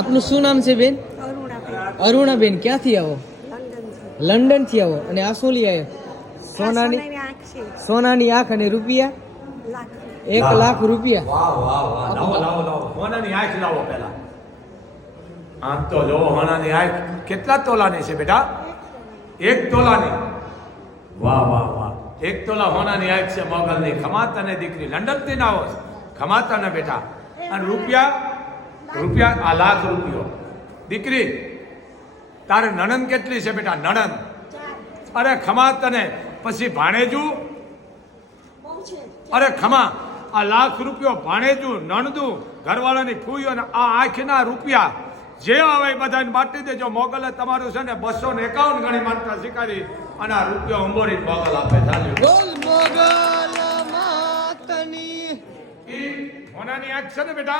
આપનું શું નામ છે બેન? અરુણાબેન. ક્યાંથી આવો? લંડન થી આવો. અને આ શું લઈ આવ્યા? સોનાની આંખ અને રૂપિયા 1 લાખ રૂપિયા. વાહ વાહ વાહ. લાવો લાવો લાવો. સોનાની આંખ લાવો પહેલા. આમ તો જો સોનાની આંખ કેટલા તોલાની છે બેટા? 1 તોલાની. વાહ વાહ વાહ. 1 તોલા સોનાની આંખ છે મોગલની. ખમાતા ને દીકરી લંડન થી ના આવો. ખમાતા ને બેટા. અને રૂપિયા આ લાખ રૂપિયો. દીકરી તારે નણંદ કેટલી છે બેટા? નણંદ. અરે ખમા તને. પછી ભાણેજું. અરે ખમા આ લાખ રૂપિયો ભાણેજું નણદું ઘરવાળાની ફૂઈઓ ને આ આંખના રૂપિયા જે આવે બધાને બાટી દેજો. મોગલે તમારું છે ને 251 ગણી માનતા શીખાડી અને આ રૂપિયો અંબોરી મોગલ આપે. ચાલ્યું બોલ મોગલ માતની. સોનાની આંખ છે ને બેટા.